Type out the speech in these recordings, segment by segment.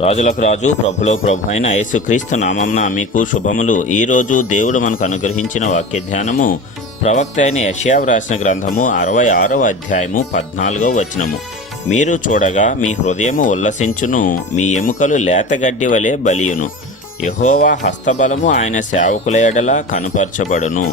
రాజులకు రాజు ప్రభులో ప్రభు అయిన యేసుక్రీస్తు నామంన మీకు శుభములు. ఈ రోజు దేవుడు మనకు అనుగ్రహించిన వాక్య ధ్యానము ప్రవక్త అయిన యషయా వ్రాసిన గ్రంథము అరవై ఆరవ అధ్యాయము పద్నాలుగో వచనము. మీరు చూడగా మీ హృదయము ఉల్లసించును మీ ఎముకలు లేతగడ్డి వలె బలియును. యహోవా హస్తబలము ఆయన సేవకుల ఎడల కనుపరచబడును.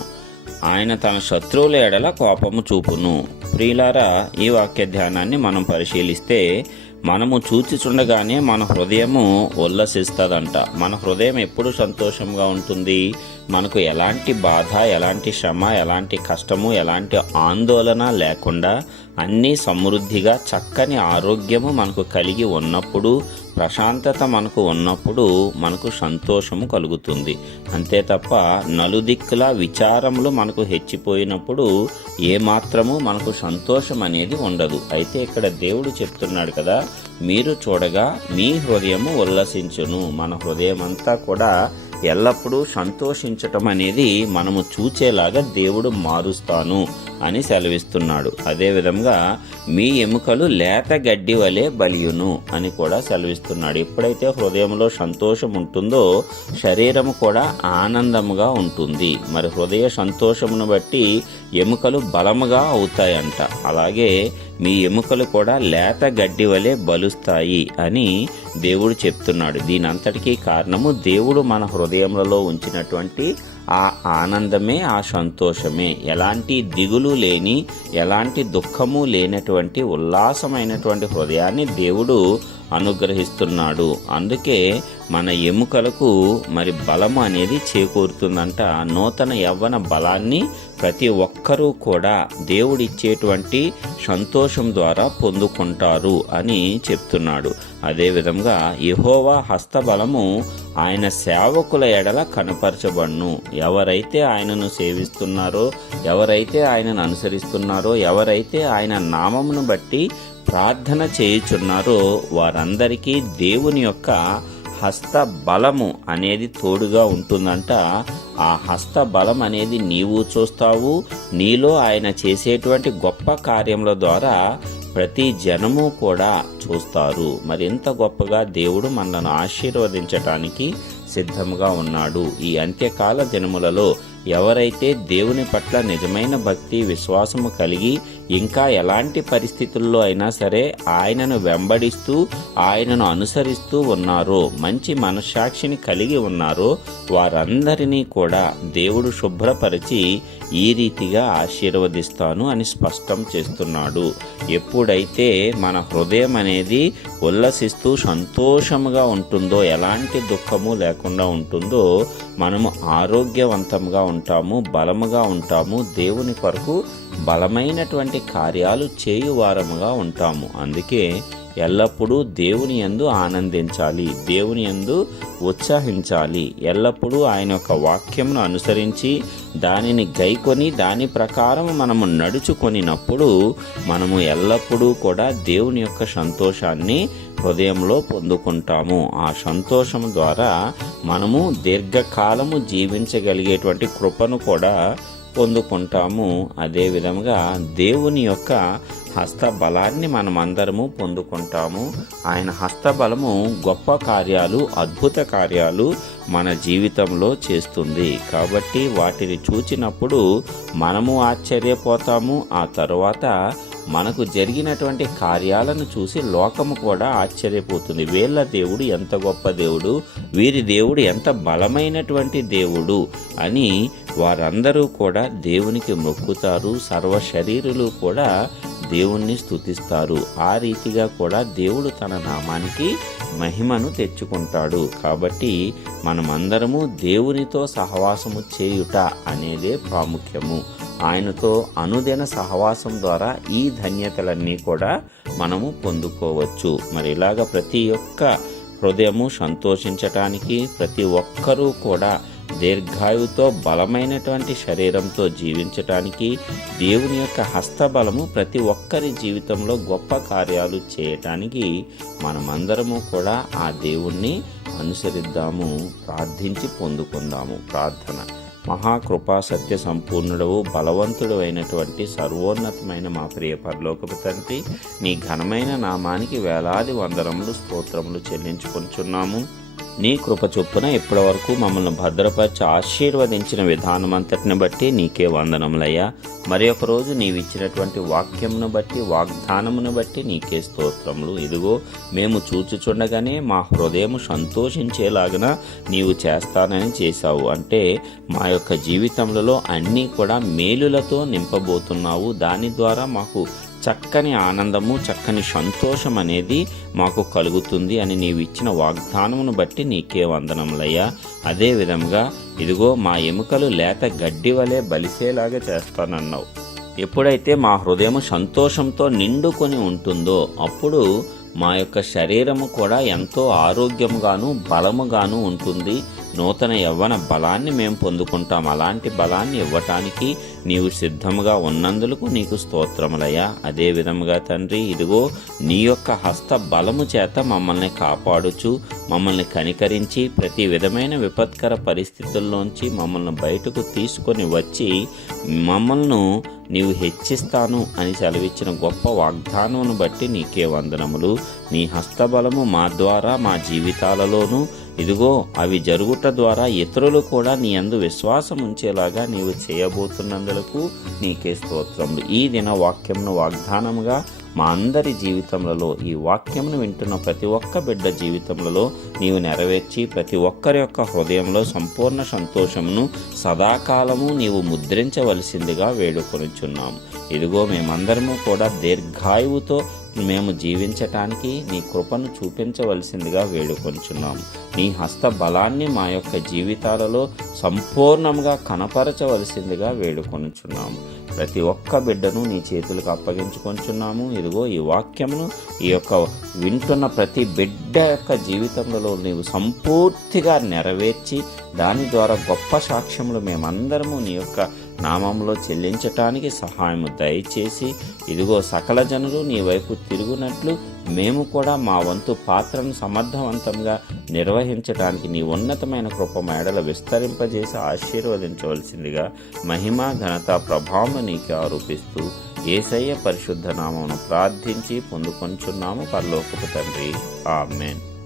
ఆయన తన శత్రువుల ఎడల కోపము చూపును. ప్రియులారా ఈ వాక్య ధ్యానాన్ని మనం పరిశీలిస్తే మనము చూచిచుండగానే మన హృదయము ఉల్లసిస్తుందంట. మన హృదయం ఎప్పుడు సంతోషంగా ఉంటుంది? మనకు ఎలాంటి బాధ ఎలాంటి శ్రమ ఎలాంటి కష్టము ఎలాంటి ఆందోళన లేకుండా అన్నీ సమృద్ధిగా చక్కని ఆరోగ్యము మనకు కలిగి ఉన్నప్పుడు ప్రశాంతత మనకు ఉన్నప్పుడు మనకు సంతోషము కలుగుతుంది. అంతే తప్ప నలుదిక్కుల విచారములు మనకు హెచ్చిపోయినప్పుడు ఏమాత్రము మనకు సంతోషం అనేది ఉండదు. అయితే ఇక్కడ దేవుడు చెప్తున్నాడు కదా మీరు చూడగా మీ హృదయము ఉల్లసించును. మన హృదయం అంతా కూడా ఎల్లప్పుడూ సంతోషించటం అనేది మనము చూచేలాగా దేవుడు మారుస్తాను. అని సెలవిస్తున్నాడు. అదేవిధంగా మీ ఎముకలు లేత గడ్డి వలె బలియును అని కూడా సెలవిస్తున్నాడు. ఎప్పుడైతే హృదయంలో సంతోషం ఉంటుందో శరీరం కూడా ఆనందముగా ఉంటుంది. మరి హృదయ సంతోషమును బట్టి ఎముకలు బలముగా అవుతాయంట. అలాగే మీ ఎముకలు కూడా లేత గడ్డి వలె బలుస్తాయి అని దేవుడు చెప్తున్నాడు. దీని అంతటికీ కారణము దేవుడు మన హృదయములలో ఉంచినటువంటి ఆ ఆనందమే ఆ సంతోషమే. ఎలాంటి దిగులు లేని ఎలాంటి దుఃఖము లేనటువంటి ఉల్లాసమైనటువంటి హృదయాన్ని దేవుడు అనుగ్రహిస్తున్నాడు. అందుకే మన ఎముకలకు మరి బలము అనేది చేకూరుతుందంట. నూతన యవ్వన బలాన్ని ప్రతి ఒక్కరూ కూడా దేవుడిచ్చేటువంటి సంతోషం ద్వారా పొందుకుంటారు అని చెప్తున్నాడు. అదేవిధంగా యహోవా హస్తబలము ఆయన సేవకుల ఎడల కనపరచబడును. ఎవరైతే ఆయనను సేవిస్తున్నారో ఎవరైతే ఆయనను అనుసరిస్తున్నారో ఎవరైతే ఆయన నామమును బట్టి ప్రార్థన చేయుచున్నారో వారందరికీ దేవుని యొక్క హస్త బలము అనేది తోడుగా ఉంటుందంట. ఆ హస్త బలం అనేది నీవు చూస్తావు. నీలో ఆయన చేసేటువంటి గొప్ప కార్యముల ద్వారా ప్రతి జనము కూడా చూస్తారు. మరి ఎంత గొప్పగా దేవుడు మనలను ఆశీర్వదించటానికి సిద్ధముగా ఉన్నాడు. ఈ అంత్యకాల దినములలో ఎవరైతే దేవుని పట్ల నిజమైన భక్తి విశ్వాసము కలిగి ఇంకా ఎలాంటి పరిస్థితుల్లో అయినా సరే ఆయనను వెంబడిస్తూ ఆయనను అనుసరిస్తూ ఉన్నారో మంచి మనస్సాక్షిని కలిగి ఉన్నారో వారందరినీ కూడా దేవుడు శుభ్రపరిచి ఈ రీతిగా ఆశీర్వదిస్తాను అని స్పష్టం చేస్తున్నాడు. ఎప్పుడైతే మన హృదయం అనేది ఉల్లసిస్తూ సంతోషముగా ఉంటుందో ఎలాంటి దుఃఖము లేకుండా ఉంటుందో మనము ఆరోగ్యవంతంగా ఉంటాము బలముగా ఉంటాము దేవుని కొరకు బలమైనటువంటి కార్యాలు చేయువారముగా ఉంటాము. అందుకే ఎల్లప్పుడూ దేవుని యందు ఆనందించాలి దేవుని యందు ఉత్సాహించాలి. ఎల్లప్పుడూ ఆయన యొక్క వాక్యమును అనుసరించి దానిని గైకొని దాని ప్రకారం మనము నడుచుకొనినప్పుడు మనము ఎల్లప్పుడూ కూడా దేవుని యొక్క సంతోషాన్ని హృదయంలో పొందుకుంటాము. ఆ సంతోషం ద్వారా మనము దీర్ఘకాలము జీవించగలిగేటువంటి కృపను కూడా పొందుకుంటాము. అదేవిధంగా దేవుని యొక్క హస్తబలాన్ని మనం అందరము పొందుకుంటాము. ఆయన హస్తబలము గొప్ప కార్యాలు అద్భుత కార్యాలు మన జీవితంలో చేస్తుంది. కాబట్టి వాటిని చూచినప్పుడు మనము ఆశ్చర్యపోతాము. ఆ తరువాత మనకు జరిగినటువంటి కార్యాలను చూసి లోకము కూడా ఆశ్చర్యపోతుంది. వీళ్ళ దేవుడు ఎంత గొప్ప దేవుడు? వీరి దేవుడు ఎంత బలమైనటువంటి దేవుడు? అని వారందరూ కూడా దేవునికి మొక్కుతారు. సర్వ శరీరులు కూడా దేవుణ్ణి స్తుతిస్తారు. ఆ రీతిగా కూడా దేవుడు తన నామానికి మహిమను తెచ్చుకుంటాడు. కాబట్టి మనమందరము దేవునితో సహవాసము చేయుట అనేదే ప్రాముఖ్యము. ఆయనతో అనుదిన సహవాసం ద్వారా ఈ ధన్యతలన్నీ కూడా మనము పొందుకోవచ్చు. మరి ఇలాగ ప్రతి ఒక్క హృదయము సంతోషించటానికి ప్రతి ఒక్కరూ కూడా దీర్ఘాయువుతో బలమైనటువంటి శరీరంతో జీవించటానికి దేవుని యొక్క హస్తబలము ప్రతి ఒక్కరి జీవితంలో గొప్ప కార్యాలు చేయటానికి మనమందరము కూడా ఆ దేవుణ్ణి అనుసరిద్దాము ప్రార్థించి పొందుకుందాము. ప్రార్థన. మహాకృపా సత్య సంపూర్ణుడవు బలవంతుడు అయినటువంటి సర్వోన్నతమైన మా ప్రియ పరలోకపు తండ్రి నీ ఘనమైన నామానికి వేలాది వందరములు స్తోత్రములు చెల్లించుకొంచున్నాము నీ కృప చొప్పున ఇప్పటి వరకు మమ్మల్ని భద్రపరిచి ఆశీర్వదించిన విధానం అంతటిని బట్టి నీకే వందనములయ్యా. మరి ఒక రోజు నీవిచ్చినటువంటి వాక్యమును బట్టి వాగ్దానమును బట్టి నీకే స్తోత్రములు. ఇదిగో మేము చూచుచుండగానే మా హృదయం సంతోషించేలాగన నీవు చేస్తానని చేశావు. అంటే మా యొక్క జీవితంలో అన్నీ కూడా మేలులతో నింపబోతున్నావు. దాని ద్వారా మాకు చక్కని ఆనందము చక్కని సంతోషం అనేది మాకు కలుగుతుంది అని నీవు ఇచ్చిన వాగ్దానమును బట్టి నీకే వందనములయ్యా. అదే విధంగా ఇదిగో మా ఎముకలు లేత గడ్డి వలె బలిసేలాగా చేస్తానన్నావు. ఎప్పుడైతే మా హృదయం సంతోషంతో నిండుకొని ఉంటుందో అప్పుడు మా యొక్క శరీరము కూడా ఎంతో ఆరోగ్యముగాను బలముగాను ఉంటుంది. నూతన యవ్వన బలాన్ని మేము పొందుకుంటాం. అలాంటి బలాన్ని ఇవ్వటానికి నీవు సిద్ధముగా ఉన్నందులకు నీకు స్తోత్రములయ్యా. అదే విధముగా తండ్రి ఇదిగో నీ యొక్క హస్త బలము చేత మమ్మల్ని కాపాడుచు మమ్మల్ని కనికరించి ప్రతి విధమైన విపత్కర పరిస్థితుల్లోంచి మమ్మల్ని బయటకు తీసుకొని వచ్చి మమ్మల్ని నీవు హెచ్చిస్తాను అని సెలవిచ్చిన గొప్ప వాగ్దానమును బట్టి నీకే వందనములు. నీ హస్తబలము మా ద్వారా మా జీవితాలలోనూ ఇదిగో అవి జరుగుట ద్వారా ఇతరులు కూడా నీ అందు విశ్వాసం ఉంచేలాగా నీవు చేయబోతున్నందులకు నీకే స్తోత్రములు ఈ దిన వాక్యంను వాగ్దానముగా మా అందరి జీవితములలో ఈ వాక్యమును వింటున్న ప్రతి ఒక్క బిడ్డ జీవితములలో నీవు నెరవేర్చి ప్రతి ఒక్కరి యొక్క హృదయంలో సంపూర్ణ సంతోషమును సదాకాలము నీవు ముద్రించవలసిందిగా వేడుకొనిచున్నాము ఇదిగో మేమందరము కూడా దీర్ఘాయువుతో మేము జీవించటానికి నీ కృపను చూపించవలసిందిగా వేడుకొంచున్నాం. నీ హస్త బలాన్ని మా యొక్క జీవితాలలో సంపూర్ణంగా కనపరచవలసిందిగా వేడుకొనుచున్నాము ప్రతి ఒక్క బిడ్డను నీ చేతులకు అప్పగించుకొంచున్నాము. ఇదిగో ఈ వాక్యమును ఈ యొక్క వింటున్న ప్రతి బిడ్డ యొక్క జీవితంలో నీవు సంపూర్తిగా నెరవేర్చి దాని ద్వారా గొప్ప సాక్ష్యములు మేమందరము నీ యొక్క నామంలో చెల్లించటానికి సహాయము దయచేసి ఇదిగో సకల జనులు నీ వైపు తిరుగునట్లు మేము కూడా మా వంతు పాత్రను సమర్థవంతంగా నిర్వహించడానికి నీ ఉన్నతమైన కృప మేడల విస్తరింపజేసి ఆశీర్వదించవలసిందిగా మహిమ ఘనత ప్రభావం నీకు ఆరోపిస్తూ ఏసయ్య పరిశుద్ధ నామమును ప్రార్థించి పొందుకొంచున్నాము. పరలోకపు తండ్రి. ఆమెన్.